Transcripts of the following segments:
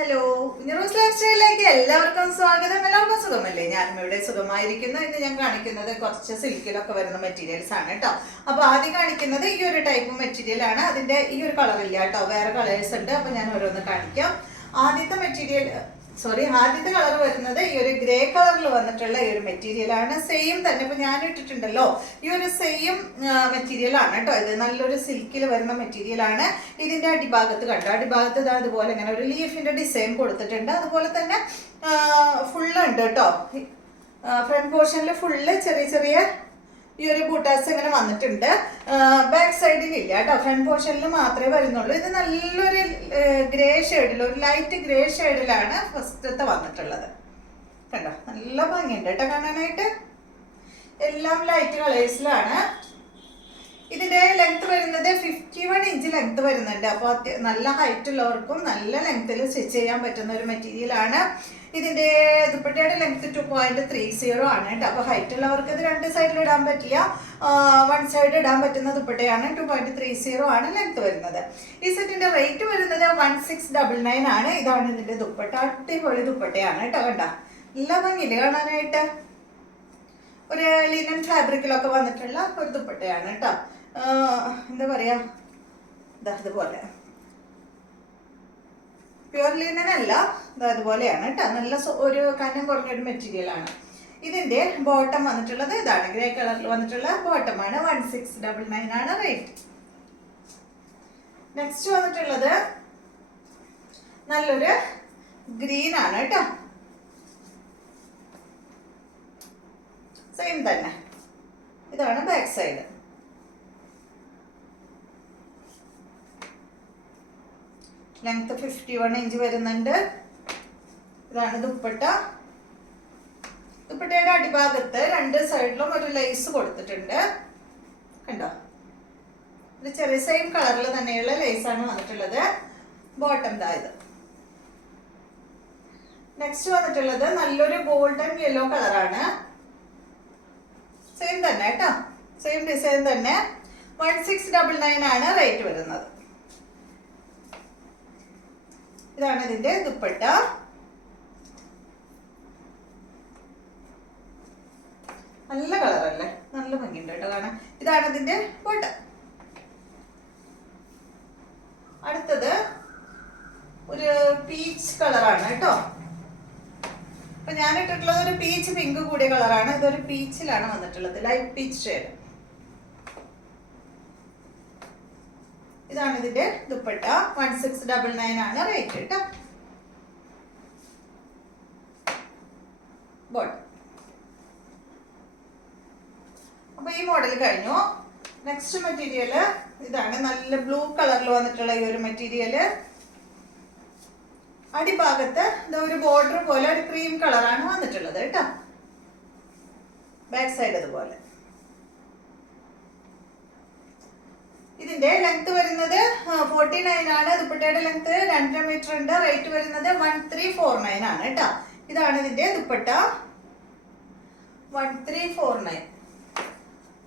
Hello, news life സ്റ്റൈലിലേക്ക് എല്ലാവർക്കും സ്വാഗതം. എല്ലാവർക്കും സുഖമല്ലേ? ഞാനും ഇവിടെ സുഖമായിരിക്കുന്നു. ഇന്ന് ഞാൻ കാണിക്കുന്നത് കുറച്ച് സിൽക്കിലൊക്കെ വരുന്ന മെറ്റീരിയൽസ് ആണ് കേട്ടോ. അപ്പോൾ ആദ്യം കാണിക്കുന്നത് ഈ ഒരു ടൈപ്പ് മെറ്റീരിയൽ ആണ്. അതിന്റെ ഈ ഒരു കളർ ഇല്ല കേട്ടോ, വേറെ കളേഴ്സ് ഉണ്ട്. അപ്പോൾ ഞാൻ ഓരോന്ന് കാണിക്കാം. ആദ്യത്തെ കളർ വരുന്നത് ഈ ഒരു ഗ്രേ കളറിൽ വന്നിട്ടുള്ള ഈ ഒരു മെറ്റീരിയൽ ആണ്. സെയിം തന്നെ ഇപ്പൊ ഞാൻ ഇട്ടിട്ടുണ്ടല്ലോ, ഈ ഒരു സെയിം മെറ്റീരിയൽ ആണ് കേട്ടോ. ഇത് നല്ലൊരു സിൽക്കിൽ വരുന്ന മെറ്റീരിയൽ ആണ്. ഇതിന്റെ അടിഭാഗത്ത് കണ്ടോ, അടിഭാഗത്ത് അതുപോലെ ഇങ്ങനെ ഒരു ലീഫിന്റെ ഡിസൈൻ കൊടുത്തിട്ടുണ്ട്. അതുപോലെ തന്നെ ഫുള്ള് ഉണ്ട് കേട്ടോ. ഫ്രണ്ട് പോർഷനിൽ ഫുള്ള് ചെറിയ ചെറിയ ഈ ഒരു ബൂട്ടാസ് ഇങ്ങനെ വന്നിട്ടുണ്ട്. ബാക്ക് സൈഡിൽ ഇല്ല കേട്ടോ, ഫ്രണ്ട് പോർഷനിൽ മാത്രമേ വരുന്നുള്ളൂ. ഇത് നല്ലൊരു ഗ്രേ ഷെയ്ഡിൽ, ഒരു ലൈറ്റ് ഗ്രേ ഷെയ്ഡിലാണ് ഫസ്റ്റത്തെ വന്നിട്ടുള്ളത്. കണ്ടോ, നല്ല ഭംഗിയുണ്ട് കേട്ടോ കാണാനായിട്ട്. എല്ലാം ലൈറ്റ് കളേഴ്സിലാണ്. ഇതിന്റെ ലെങ്ത് വരുന്നത് 51 ഇഞ്ച് ലെങ്ത് വരുന്നുണ്ട്. അപ്പോൾ നല്ല ഹൈറ്റ് ഉള്ളവർക്കും നല്ല ലെങ്ത്തിൽ സ്റ്റിച്ച് ചെയ്യാൻ പറ്റുന്ന ഒരു മെറ്റീരിയൽ ആണ്. ഇതിന്റെ ദുപ്പട്ടയുടെ ലെങ്ത് 2.30 ആണ് കേട്ടോ. അപ്പോൾ ഹൈറ്റ് ഉള്ളവർക്ക് ഇത് രണ്ട് സൈഡിൽ ഇടാൻ പറ്റില്ല, വൺ സൈഡ് ഇടാൻ പറ്റുന്ന ദുപ്പട്ടയാണ്. 2.30 ആണ് ലെങ്ത് വരുന്നത്. ഈ സെറ്റിന്റെ റേറ്റ് വരുന്നത് 1699 ആണ്. ഇതാണ് ഇതിന്റെ ദുപ്പട്ട. അടിപൊളി ദുപ്പട്ടയാണ് കേട്ടോ. കണ്ട നല്ല ഭംഗിയില് കാണാനായിട്ട്. ഒരു ലിനൻ ഫാബ്രിക്കിലൊക്കെ വന്നിട്ടുള്ള ഒരു ദുപ്പട്ടയാണ് കേട്ടോ. എന്താ പറയാ, ഇതുപോലെ പ്യുവർ ലിനൻ അല്ല, അതുപോലെയാണ് കേട്ടോ. നല്ല ഒരു കനം കുറഞ്ഞൊരു മെറ്റീരിയൽ ആണ്. ഇതിന്റെ ബോട്ടം വന്നിട്ടുള്ളത് ഇതാണ്, ഗ്രേ കളറിൽ വന്നിട്ടുള്ള ബോട്ടമാണ്. 1699 ആണ് റേറ്റ്. നെക്സ്റ്റ് വന്നിട്ടുള്ളത് നല്ലൊരു ഗ്രീൻ ആണ് കേട്ടോ. സെയിം തന്നെ. ഇതാണ് ബാക്ക് സൈഡ്. ലെങ്ത് 51 ഇഞ്ച് വരുന്നുണ്ട്. ഇതാണ് ദുപ്പട്ട. ദുപ്പട്ടയുടെ അടിഭാഗത്ത് രണ്ട് സൈഡിലും ഒരു ലേസ് കൊടുത്തിട്ടുണ്ട്. കണ്ടോ, ഒരു ചെറിയ സെയിം കളറിൽ തന്നെയുള്ള ലേസാണ് വന്നിട്ടുള്ളത്. ബോട്ടം ഇത്. നെക്സ്റ്റ് വന്നിട്ടുള്ളത് നല്ലൊരു ഗോൾഡൻ യെല്ലോ കളറാണ്. സെയിം തന്നെ കേട്ടോ, സെയിം ഡിസൈൻ തന്നെ. 1699 ആണ് റേറ്റ് വരുന്നത്. ഇതാണ് ഇതിന്റെ ദുപ്പട്ട. നല്ല കളറല്ലേ, നല്ല ഭംഗിയുണ്ട് കേട്ടോ കാണാൻ. ഇതാണ് ഇതിന്റെ ബോട്ടം. അടുത്തത് ഒരു പീച്ച് കളറാണ് കേട്ടോ. അപ്പൊ ഞാൻ ഇട്ടിട്ടുള്ളത് ഒരു പീച്ച് പിങ്ക് കൂടിയ കളറാണ്. ഇതൊരു പീച്ചിലാണ് വന്നിട്ടുള്ളത്, ലൈറ്റ് പീച്ച് ഷെയ്ഡ്. ഇതാണ് ഇതിന്റെ ദുപ്പട്ട. 1699 ആണ് റേറ്റ് കേട്ടോ. ബോട്ടം. അപ്പൊ ഈ മോഡൽ കഴിഞ്ഞു. നെക്സ്റ്റ് മെറ്റീരിയൽ ഇതാണ്, നല്ല ബ്ലൂ കളറിൽ വന്നിട്ടുള്ള ഈ ഒരു മെറ്റീരിയല്. അടിഭാഗത്ത് ഒരു ബോർഡർ പോലെ ഒരു ക്രീം കളറാണ് വന്നിട്ടുള്ളത് കേട്ടോ. ബാക്ക് സൈഡ് അതുപോലെ. ഇതിന്റെ ലെങ്ത് വരുന്നത് 49 ആണ്. ദുപ്പട്ടയുടെ ലെങ്ത് 2 മീറ്റർ ഉണ്ട്. റേറ്റ് വരുന്നത് 1349 ആണ് കേട്ടോ. ഇതാണ് ഇതിന്റെ ദുപ്പട്ട. 1349.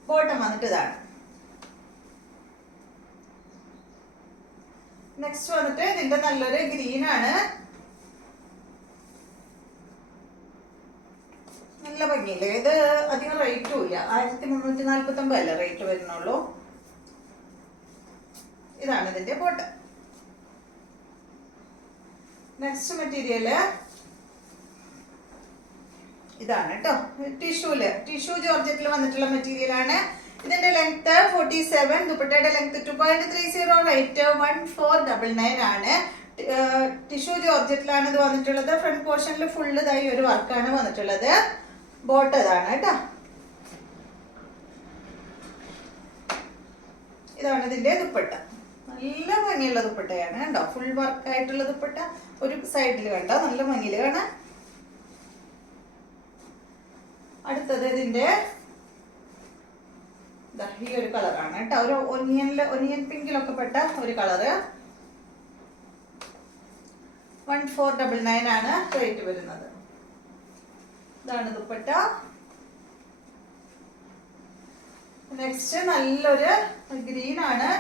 ബോട്ടം വന്നിട്ട് ഇതാണ്. നെക്സ്റ്റ് വന്നിട്ട് ഇതിന്റെ നല്ലൊരു ഗ്രീൻ ആണ്. നല്ല ഭംഗിയില്ലേ. ഇത് അധികം റേറ്റും ഇല്ല, 1349 അല്ല റേറ്റ് വരുന്നുള്ളൂ. ഇതാണ് ഇതിന്റെ ബോട്ടം. നെക്സ്റ്റ് മെറ്റീരിയല് ഇതാണ് കേട്ടോ. ടിഷ്യൂ ജോർജറ്റിൽ വന്നിട്ടുള്ള മെറ്റീരിയൽ ആണ്. ഇതിന്റെ ലെങ്ത് 47. ദുപ്പട്ടയുടെ ലെങ്ത് 2.30. റേറ്റ് 1499 ആണ്. ടിഷ്യൂ ജോർജറ്റിലാണ് ഇത് വന്നിട്ടുള്ളത്. ഫ്രണ്ട് പോർഷനിൽ ഫുള്ള് ഇതായി ഒരു വർക്കാണ് വന്നിട്ടുള്ളത്. ബോട്ടം ഇതാണ് കേട്ടോ. ഇതാണ് ഇതിന്റെ ദുപ്പട്ട. നല്ല ഭംഗിയുള്ള ദുപ്പട്ടയാണ് കണ്ടോ. ഫുൾ വർക്ക് ആയിട്ടുള്ള ദുപ്പട്ട. ഒരു സൈഡിൽ കണ്ടോ, നല്ല ഭംഗിയിൽ കാണാൻ. അടുത്തത് ഇതിന്റെ ഈ ഒരു കളറാണ് കേട്ടോ. ഒരു ഒനിയൻ പിങ്കിലൊക്കെ പെട്ട ഒരു കളറ്. 1499 ആണ് റേറ്റ് വരുന്നത്. ഇതാണ് ദുപ്പട്ട. നെക്സ്റ്റ് നല്ലൊരു ഗ്രീൻ ആണ്.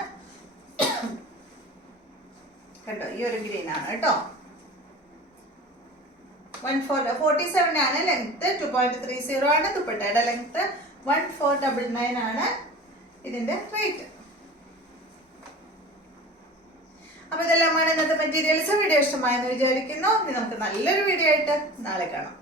കണ്ടോ, ഈ ഒരു ഗ്രീൻ ആണ് കേട്ടോ. 47 ആണ് ലെങ്ത്, 2.30 ആണ്. ദുപ്പട്ടയുടെ ലെങ്ത് 1499 ആണ്. ഇതിന്റെ റേറ്റ്. അപ്പൊ ഇതെല്ലാമാണ് ഇന്നത്തെ മെറ്റീരിയൽസ്. വീഡിയോ ഇഷ്ടമായെന്ന് വിചാരിക്കുന്നു. ഇനി നമുക്ക് നല്ലൊരു വീഡിയോ ആയിട്ട് നാളെ കാണാം.